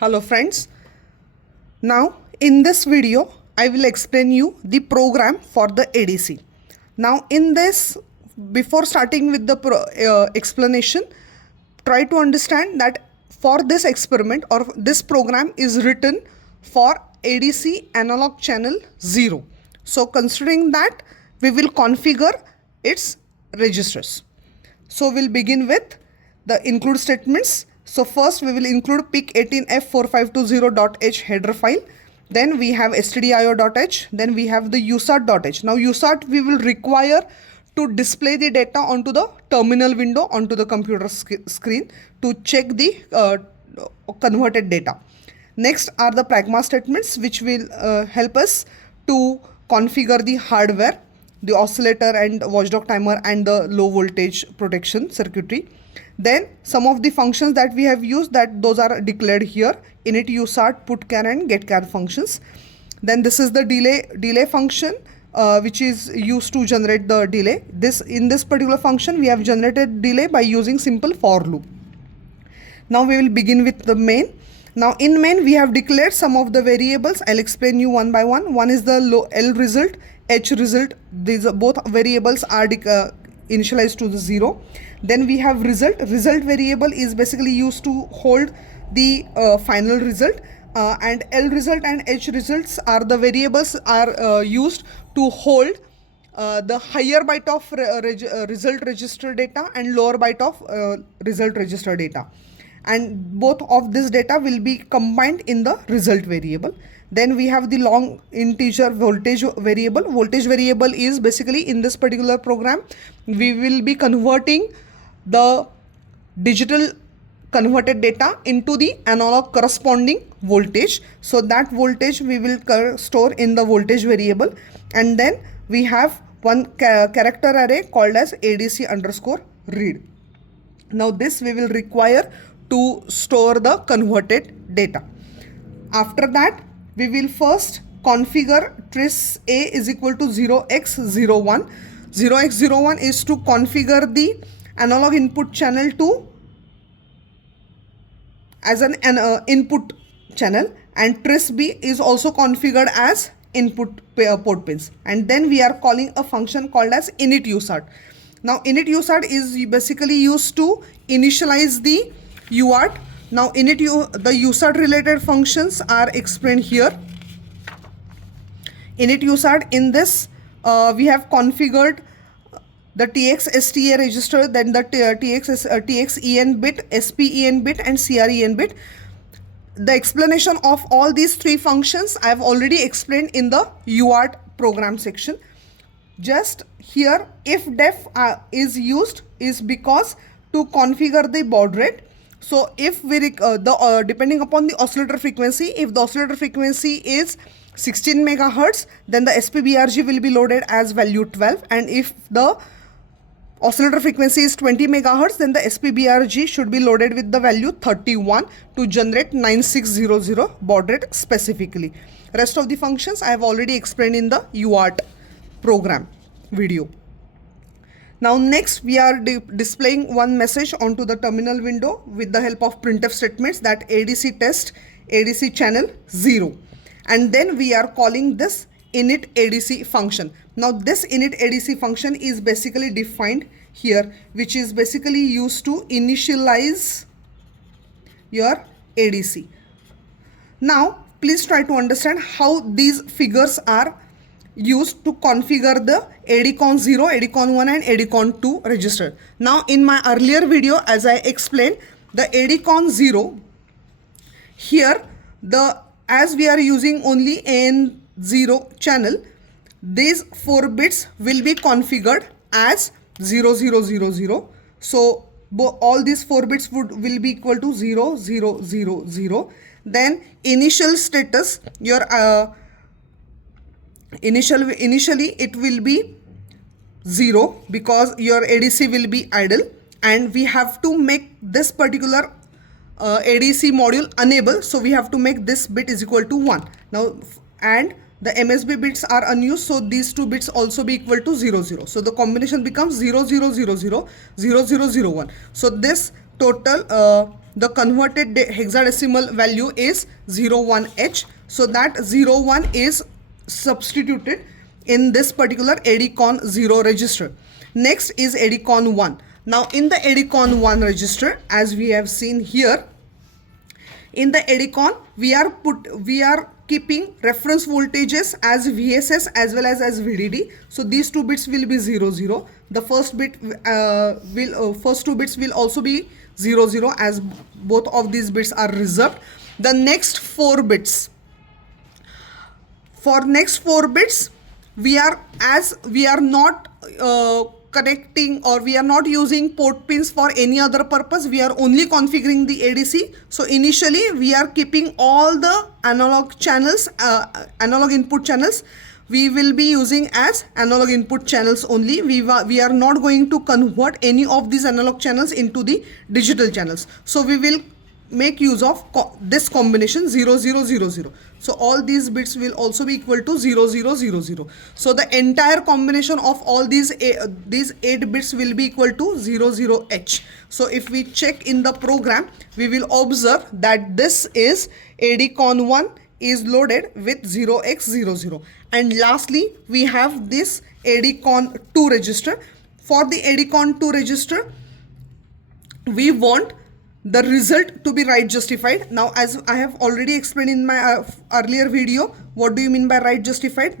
Hello friends. Now in this video I will explain you the program for the ADC. Now in this, before starting with the explanation, try to understand that for this experiment or this program is written for ADC analog channel 0. So considering that, we will configure its registers. So we'll begin with the include statements. So first we will include PIC18F4520.h header file. Then we have stdio.h. Then we have the usart.h. Now usart we will require to display the data onto the terminal window onto the computer screen to check the converted data. Next are the pragma statements, which will help us to configure the hardware, the oscillator and watchdog timer and the low voltage protection circuitry. Then some of the functions that we have used, that those are declared here: init, usart, putchar and getchar functions. Then this is the delay function which is used to generate the delay. In this particular function we have generated delay by using simple for loop. Now we will begin with the main. Now in main we have declared some of the variables. I'll explain you one by one. One is the L result, H result. These both variables are initialized to the 0. Then we have result. Result variable is basically used to hold the final result, and L result and H results are the variables are used to hold the higher byte of result register data and lower byte of result register data, and both of this data will be combined in the result variable. Then we have the long integer voltage variable. Voltage variable is basically, in this particular program we will be converting the digital converted data into the analog corresponding voltage. So that voltage we will store in the voltage variable. And then we have one character array called as ADC_read. Now this we will require to store the converted data. After that, we will first configure tris A is equal to 0x01. 0x01 is to configure the analog input channel to as an input channel, and tris B is also configured as input port pins. And then we are calling a function called as init usart. Now init usart is basically used to initialize the UART. Now the usart related functions are explained here. Init usart, in this we have configured the TXSTA register, then the TXEN bit, SPEN bit and CREN bit. The explanation of all these three functions I have already explained in the UART program section. Just here, if def is used is because to configure the baud rate. So if we depending upon the oscillator frequency, if the oscillator frequency is 16 megahertz, then the SPBRG will be loaded as value 12, and if the oscillator frequency is 20 megahertz, then the SPBRG should be loaded with the value 31 to generate 9600 baud rate specifically. Rest of the functions I have already explained in the UART program video. Now next we are displaying one message onto the terminal window with the help of printf statements, that ADC test ADC channel 0, and then we are calling this init ADC function. Now this init ADC function is basically defined here, which is basically used to initialize your ADC. Now please try to understand how these figures are used to configure the ADCON 0, ADCON 1 and ADCON 2 register. Now in my earlier video, as I explained, the ADCON 0, here as we are using only AN0 channel, these 4 bits will be configured as 0000. So all these 4 bits will be equal to 0000. Then initial status, your initially it will be 0 because your ADC will be idle, and we have to make this particular ADC module enable. So we have to make this bit is equal to 1. Now, and the MSB bits are unused, so these 2 bits also be equal to 00. So the combination becomes 0000 0001. So this total the converted hexadecimal value is 01H. So that 01 is substituted in this particular ADCON 0 register. Next is ADCON 1. Now in the ADCON 1 register, as we have seen here, in the ADCON we are keeping reference voltages as VSS as well as VDD. So these two bits will be 00. The first first two bits will also be 00, as both of these bits are reserved. The next 4 bits, for next 4 bits, we are not connecting, or we are not using port pins for any other purpose. We are only configuring the ADC. So initially we are keeping all the analog channels, analog input channels, we will be using as analog input channels only. We are not going to convert any of these analog channels into the digital channels. So we will make use of this combination 0000. So all these bits will also be equal to 0000. So the entire combination of all these 8 bits will be equal to 00H. So if we check in the program, we will observe that this is ADCON 1 is loaded with 0x00. And lastly, we have this ADCON 2 register. For the ADCON 2 register, we want the result to be write justified. Now, as I have already explained in my earlier video, what do you mean by write justified?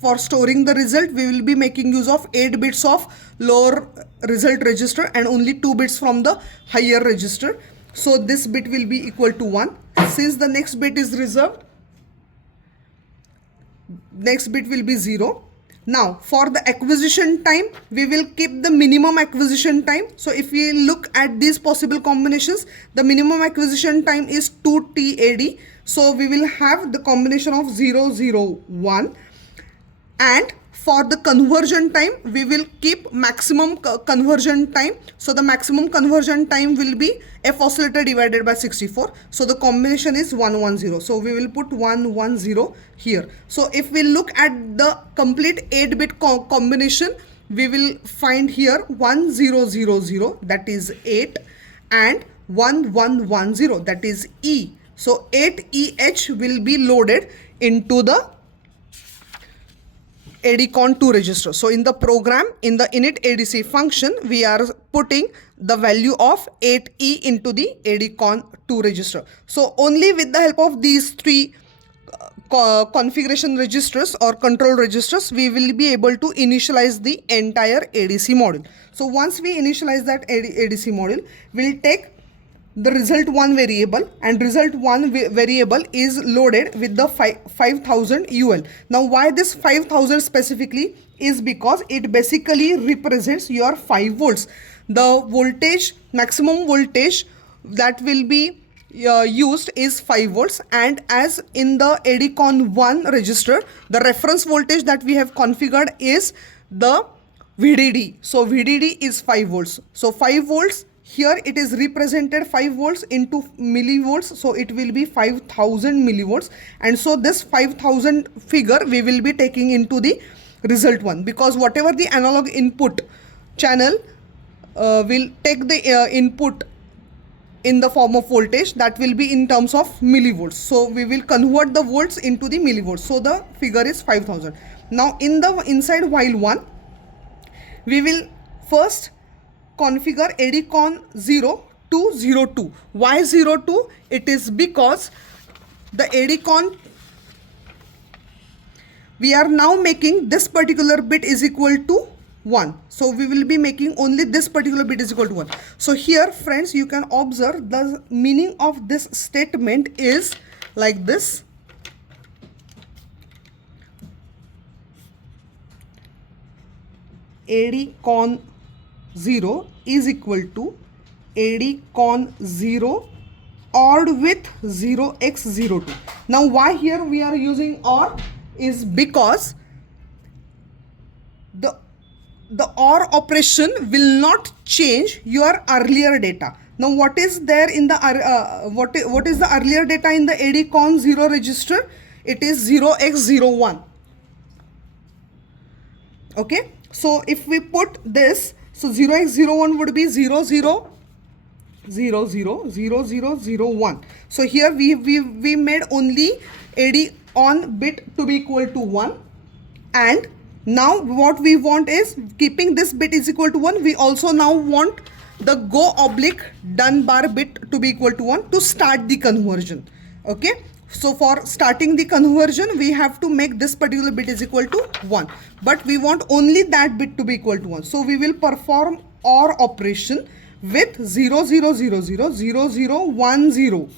For storing the result, we will be making use of 8 bits of lower result register and only 2 bits from the higher register. So this bit will be equal to 1. Since the next bit is reserved, next bit will be 0. Now for the acquisition time, we will keep the minimum acquisition time. So if we look at these possible combinations, the minimum acquisition time is 2 TAD. So we will have the combination of 001. And for the conversion time, we will keep maximum conversion time. So the maximum conversion time will be F oscillator divided by 64. So the combination is 110. So we will put 110 here. So if we look at the complete 8-bit combination, we will find here 1000, that is 8, and 1110, that is E. So 8EH will be loaded into the ADCON 2 register. So in the program, in the init ADC function, we are putting the value of 8E into the ADCON 2 register. So only with the help of these 3 configuration registers or control registers, we will be able to initialize the entire ADC module. So once we initialize that ADC module, we'll take the result 1 variable, and result 1 variable is loaded with the 5000 UL. Now why this 5000 specifically is because it basically represents your 5 volts. The voltage, maximum voltage that will be used is 5 volts, and as in the ADCON 1 register, the reference voltage that we have configured is the VDD. So VDD is 5 volts. So 5 volts, here it is represented 5 volts into millivolts, so it will be 5000 millivolts. And so this 5000 figure we will be taking into the result 1, because whatever the analog input channel will take the input in the form of voltage, that will be in terms of millivolts. So we will convert the volts into the millivolts. So the figure is 5000. Now in the inside while 1, we will first configure ADCON 0 to 02. Why 02? It is because the ADCON, we are now making this particular bit is equal to 1. So we will be making only this particular bit is equal to 1. So here friends, you can observe the meaning of this statement is like this. ADCON 0 is equal to ADCON 0 OR with 0x02. Now why here we are using OR is because the OR operation will not change your earlier data. Now what is there in the what is the earlier data in the ADCON 0 register? It is 0x01. Okay, so if we put this, so 0x01 would be 00, 0 0 0 0 0 1. So here we made only AD on bit to be equal to 1, and now what we want is, keeping this bit is equal to 1, we also now want the go oblique done bar bit to be equal to 1 to start the conversion. Okay, so for starting the conversion we have to make this particular bit is equal to 1, but we want only that bit to be equal to 1. So we will perform OR operation with 0 0 0 0 0 0 1 0.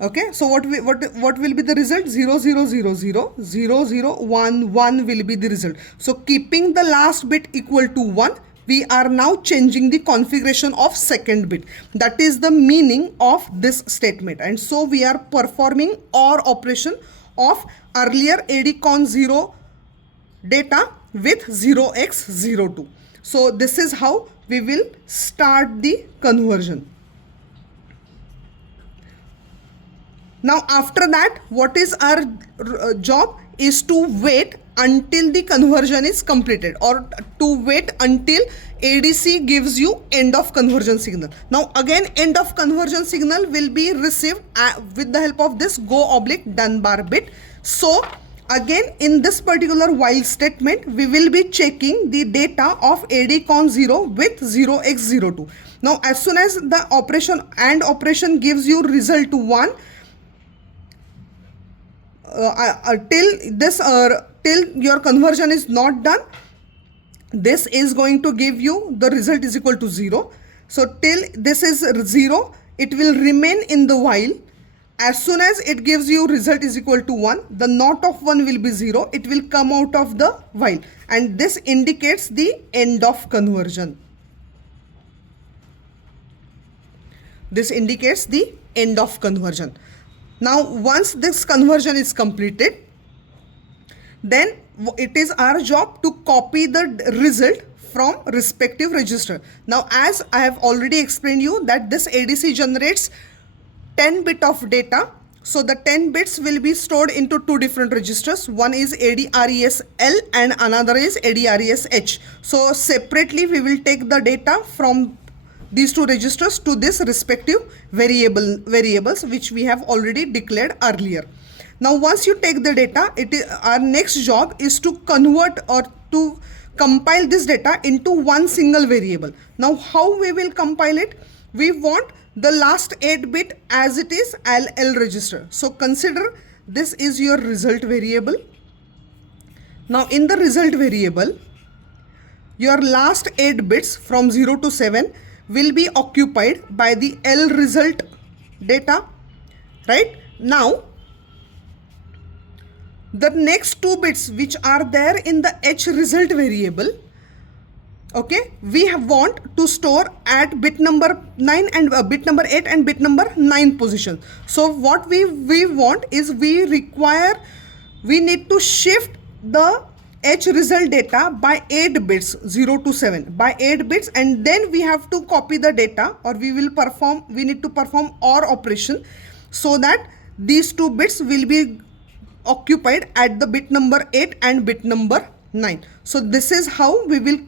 Okay, so what will be the result? 0 0 0 0 0 0 1 1 will be the result. So keeping the last bit equal to 1, we are now changing the configuration of second bit. That is the meaning of this statement, and so we are performing OR operation of earlier ADCON 0 data with 0x02. So this is how we will start the conversion. Now after that, what is our job is to wait until the conversion is completed, or to wait until ADC gives you end of conversion signal. Now again, end of conversion signal will be received with the help of this go oblique done bar bit. So again, in this particular while statement, we will be checking the data of ADCON 0 with 0x02. Now as soon as the operation AND operation gives you result 1, till your conversion is not done, this is going to give you the result is equal to 0. So till this is 0, it will remain in the while. As soon as it gives you result is equal to 1, the NOT of 1 will be 0. It will come out of the while, and this indicates the end of conversion. This indicates the end of conversion. Now once this conversion is completed, then it is our job to copy the result from respective register. Now as I have already explained you that this ADC generates 10 bit of data. So the 10 bits will be stored into two different registers. One is ADRES-L and another is ADRES-H. So separately we will take the data from these two registers to this respective variables which we have already declared earlier. Now once you take the data, our next job is to convert or to compile this data into one single variable. Now how we will compile it? We want the last 8 bit as it is LL register. So consider this is your result variable. Now in the result variable, your last 8 bits from 0 to 7 will be occupied by the L result data, right? Now the next 2 bits which are there in the H result variable, okay, we want to store at bit number 9 and bit number 8 and bit number 9 position. So what we want is we need to shift the H result data by 8 bits, 0 to 7 by 8 bits, and then we have to copy the data, or we need to perform OR operation so that these 2 bits will be occupied at the bit number 8 and bit number 9. So this is how we will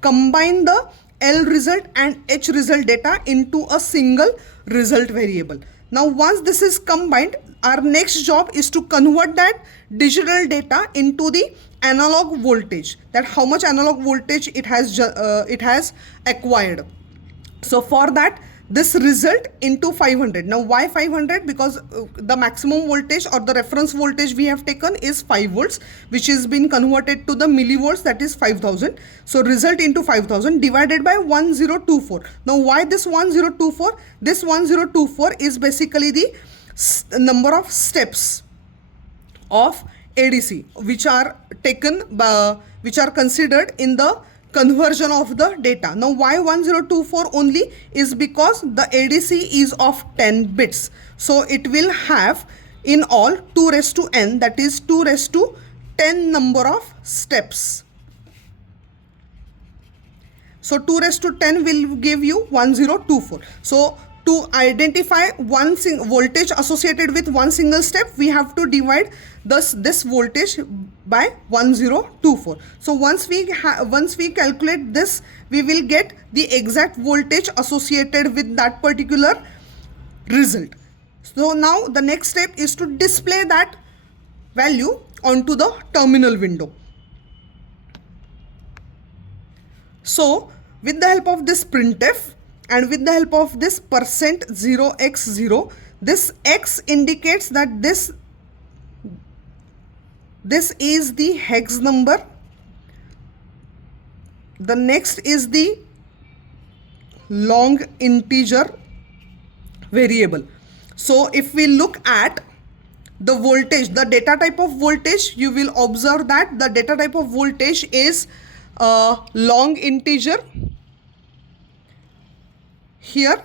combine the L result and H result data into a single result variable. Now once this is combined, our next job is to convert that digital data into the analog voltage, that how much analog voltage it has acquired. So for that, this result into 500. Now why 500? Because the maximum voltage or the reference voltage we have taken is 5 volts, which is been converted to the millivolts, that is 5000. So result into 5000 divided by 1024. Now why this 1024? This 1024 is basically the number of steps of ADC which are taken which are considered in the conversion of the data. Now why 1024 only? Is because the ADC is of 10 bits. So it will have in all 2 raised to n, that is 2 raised to 10 number of steps. So 2 raised to 10 will give you 1024. So to identify voltage associated with one single step, we have to divide this voltage by 1024. So once we calculate this, we will get the exact voltage associated with that particular result. So now the next step is to display that value onto the terminal window. So with the help of this printf and with the help of this %0x0, this x indicates that this is the hex number. The next is the long integer variable. So if we look at the voltage, the data type of voltage, you will observe that the data type of voltage is long integer here,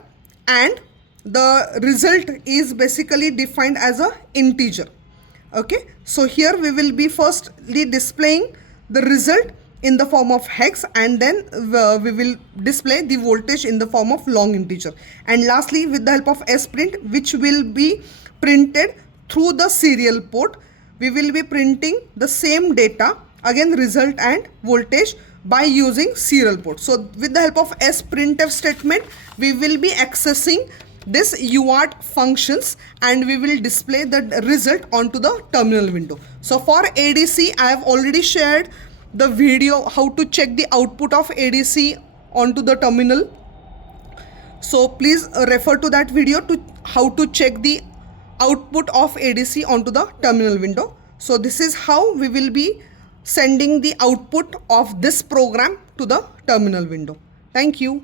and the result is basically defined as a integer. Okay, so here we will be firstly displaying the result in the form of hex, and then we will display the voltage in the form of long integer, and lastly with the help of sprint, which will be printed through the serial port, we will be printing the same data, again result and voltage, by using serial port. So with the help of sprintf statement, we will be accessing this UART functions and we will display the result onto the terminal window. So for ADC, I have already shared the video how to check the output of ADC onto the terminal. So please refer to that video to how to check the output of ADC onto the terminal window. So this is how we will be sending the output of this program to the terminal window. Thank you.